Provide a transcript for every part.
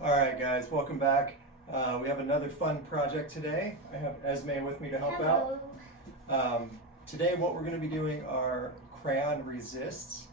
All right, guys, welcome back. We have another fun project today. I have Esme with me to help Hello. out. Today, what we're going to be doing are crayon resists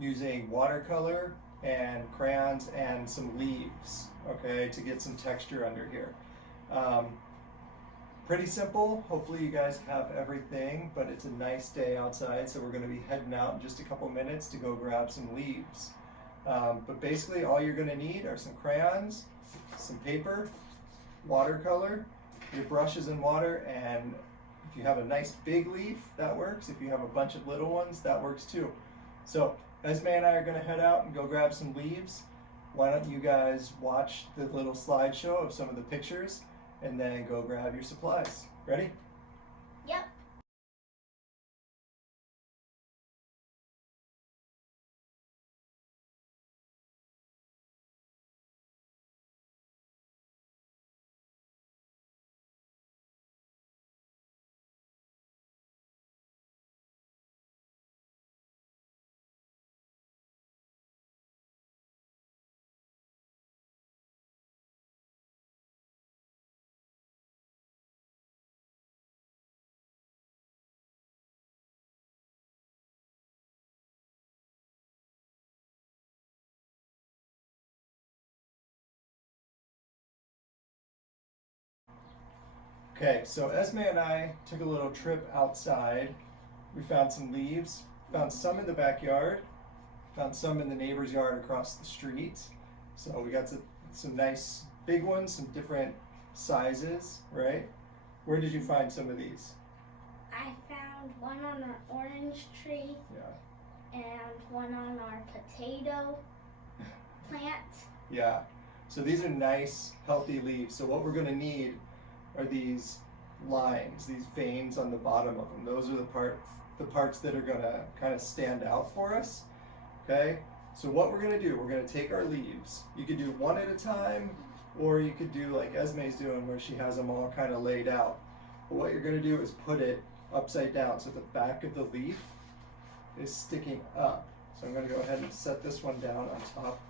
using watercolor and crayons and some leaves, okay, to get some texture under here. Pretty simple. Hopefully, you guys have everything, but it's a nice day outside, so we're going to be heading out in just a couple minutes to go grab some leaves. But basically all you're going to need are some crayons, some paper, watercolor, your brushes and water, and if you have a nice big leaf, that works. If you have a bunch of little ones, that works too. So Esme and I are going to head out and go grab some leaves. Why don't you guys watch the little slideshow of some of the pictures and then go grab your supplies. Ready? Yep. Okay, so Esme and I took a little trip outside. We found some leaves, found some in the backyard, found some in the neighbor's yard across the street. So we got some nice big ones, some different sizes, right? Where did you find some of these? I found one on our orange tree Yeah. and one on our potato plant. Yeah. So these are nice, healthy leaves. So what we're going to need are these lines, these veins on the bottom of them. Those are the parts that are going to kind of stand out for us. Okay? So what we're going to do, we're going to take our leaves. You could do one at a time, or you could do like Esme's doing where she has them all kind of laid out. But what you're going to do is put it upside down so the back of the leaf is sticking up. So I'm going to go ahead and set this one down on top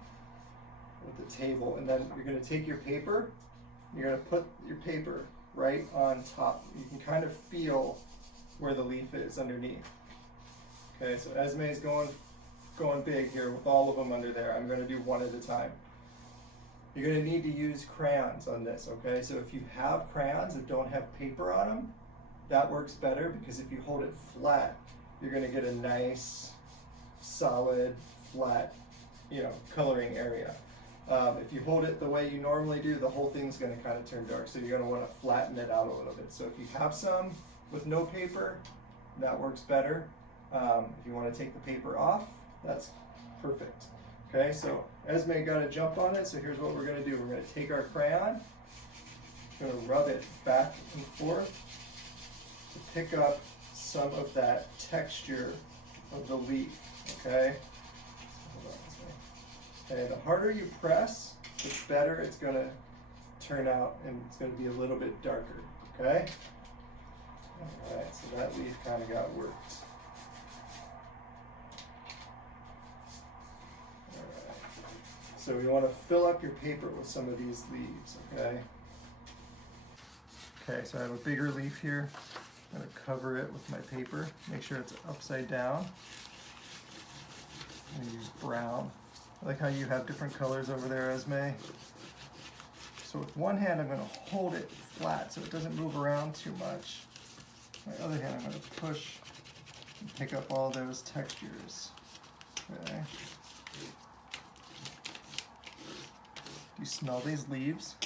with the table, and then you're going to take your paper, you're going to put your paper right on top. You can kind of feel where the leaf is underneath. Okay, so Esme is going big here with all of them under there. I'm going to do one at a time. You're going to need to use crayons on this, okay? So if you have crayons that don't have paper on them, that works better because if you hold it flat, you're going to get a nice, solid, flat, coloring area. If you hold it the way you normally do, the whole thing's going to kind of turn dark. So you're going to want to flatten it out a little bit. So if you have some with no paper, that works better. If you want to take the paper off, that's perfect. Okay, so Esme got to jump on it. So here's what we're going to do. We're going to take our crayon, we're going to rub it back and forth to pick up some of that texture of the leaf. Okay. Okay, the harder you press, the better it's going to turn out, and it's going to be a little bit darker, okay? All right, so that leaf kind of got worked. All right, so we want to fill up your paper with some of these leaves, okay? Okay, so I have a bigger leaf here. I'm going to cover it with my paper, make sure it's upside down. I'm going to use brown. I like how you have different colors over there, Esme. So with one hand, I'm going to hold it flat so it doesn't move around too much. My other hand, I'm going to push and pick up all those textures. Okay. Do you smell these leaves?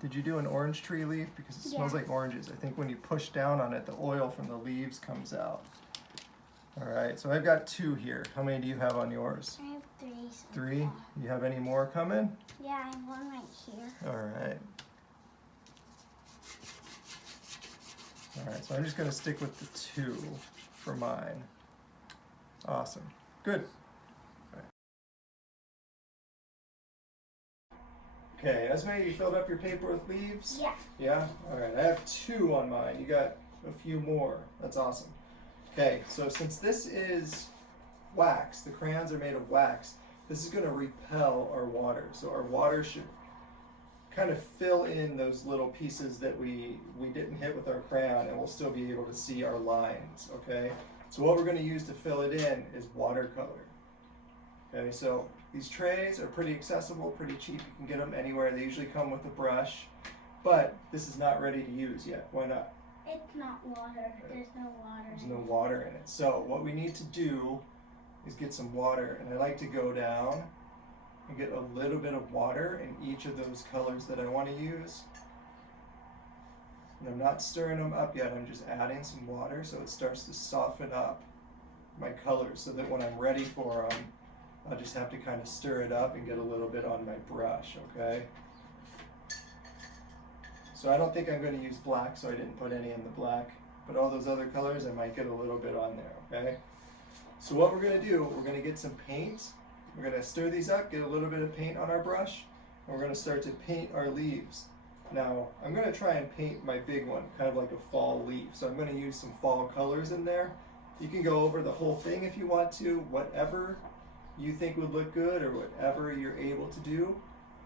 Did you do an orange tree leaf? Because it smells like oranges. I think when you push down on it, the oil from the leaves comes out. All right, so I've got 2 here. How many do you have on yours? I have 3. 3? You have any more coming? Yeah, I have one right here. All right. All right, so I'm just going to stick with the 2 for mine. Awesome. Good. All right. Okay, Esme, you filled up your paper with leaves? Yeah. Yeah? All right, I have 2 on mine. You got a few more. That's awesome. Okay, so since this is wax, the crayons are made of wax, this is going to repel our water. So our water should kind of fill in those little pieces that we didn't hit with our crayon, and we'll still be able to see our lines, okay? So what we're going to use to fill it in is watercolor. Okay, so these trays are pretty accessible, pretty cheap. You can get them anywhere. They usually come with a brush, but this is not ready to use yet. Why not? It's not water. There's no water. There's no water in it. So what we need to do is get some water, and I like to go down and get a little bit of water in each of those colors that I want to use. And I'm not stirring them up yet, I'm just adding some water so it starts to soften up my colors, so that when I'm ready for them, I'll just have to kind of stir it up and get a little bit on my brush, okay? So I don't think I'm going to use black, so I didn't put any in the black, but all those other colors I might get a little bit on there, okay? So what we're going to do, we're going to get some paint. We're going to stir these up, get a little bit of paint on our brush, and we're going to start to paint our leaves. Now, I'm going to try and paint my big one, kind of like a fall leaf. So I'm going to use some fall colors in there. You can go over the whole thing if you want to, whatever you think would look good or whatever you're able to do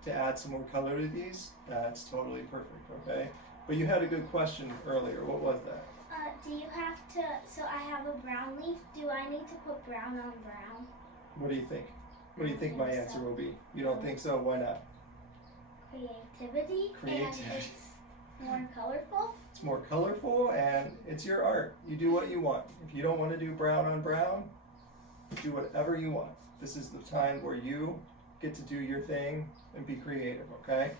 to add some more color to these. That's totally perfect, okay? But you had a good question earlier. What was that? Do you have to, so I have a brown leaf, do I need to put brown on brown? What do you think? What do you think my answer will be? You don't think so? Why not? Creativity. And it's more colorful. It's more colorful, and it's your art. You do what you want. If you don't want to do brown on brown, do whatever you want. This is the time where you get to do your thing and be creative, okay?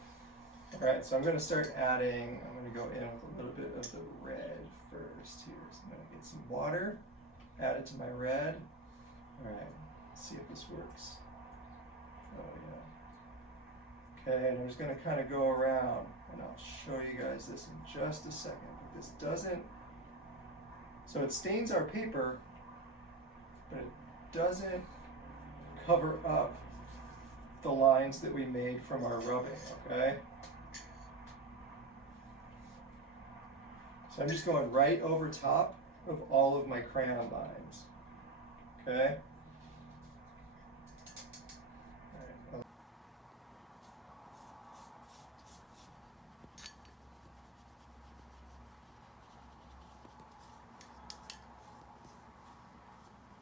All right, so I'm going to start adding, I'm going to go in with a little bit of the red first here. So I'm going to get some water, add it to my red. All right, let's see if this works. Oh, yeah. Okay, and I'm just going to kind of go around, and I'll show you guys this in just a second. But this doesn't, so it stains our paper, but it doesn't cover up the lines that we made from our rubbing, okay? So I'm just going right over top of all of my crayon lines, okay?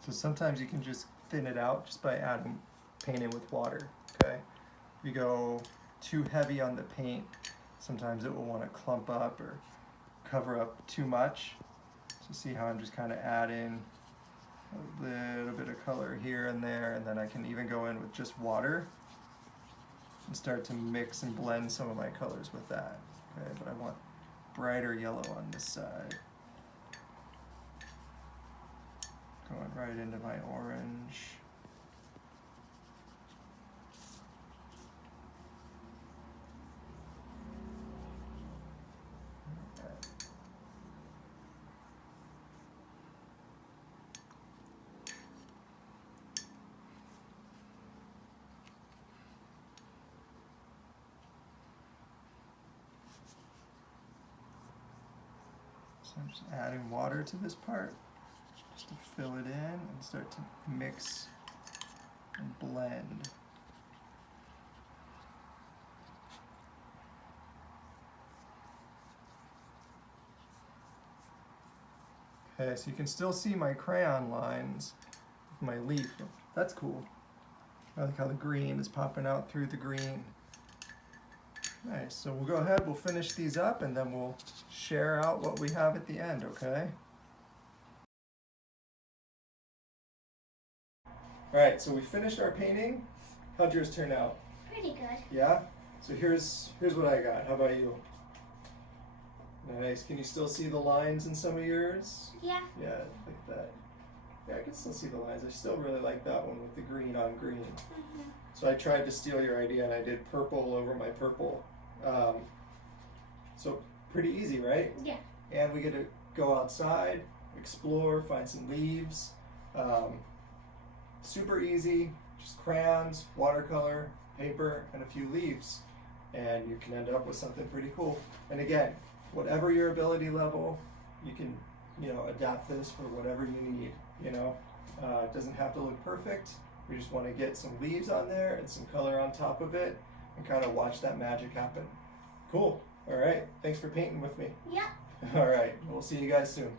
So sometimes you can just thin it out just by adding painting with water, okay? If you go too heavy on the paint, sometimes it will want to clump up or cover up too much. So see how I'm just kind of adding a little bit of color here and there, and then I can even go in with just water and start to mix and blend some of my colors with that, okay? But I want brighter yellow on this side. Going right into my orange. So I'm just adding water to this part, just to fill it in and start to mix and blend. Okay, so you can still see my crayon lines with my leaf. That's cool. I like how the green is popping out through the green. Nice, so we'll go ahead, we'll finish these up, and then we'll share out what we have at the end, okay? Alright, so we finished our painting. How'd yours turn out? Pretty good. Yeah? So here's what I got. How about you? Nice. Can you still see the lines in some of yours? Yeah. Yeah, like that. Yeah, I can still see the lines. I still really like that one with the green on green. Mm-hmm. So I tried to steal your idea, and I did purple over my purple. So pretty easy, right? Yeah. And we get to go outside, explore, find some leaves. Super easy, just crayons, watercolor, paper, and a few leaves. And you can end up with something pretty cool. And again, whatever your ability level, you can, adapt this for whatever you need, It doesn't have to look perfect. We just want to get some leaves on there and some color on top of it and kind of watch that magic happen. Cool. All right. Thanks for painting with me. Yep. All right. We'll see you guys soon.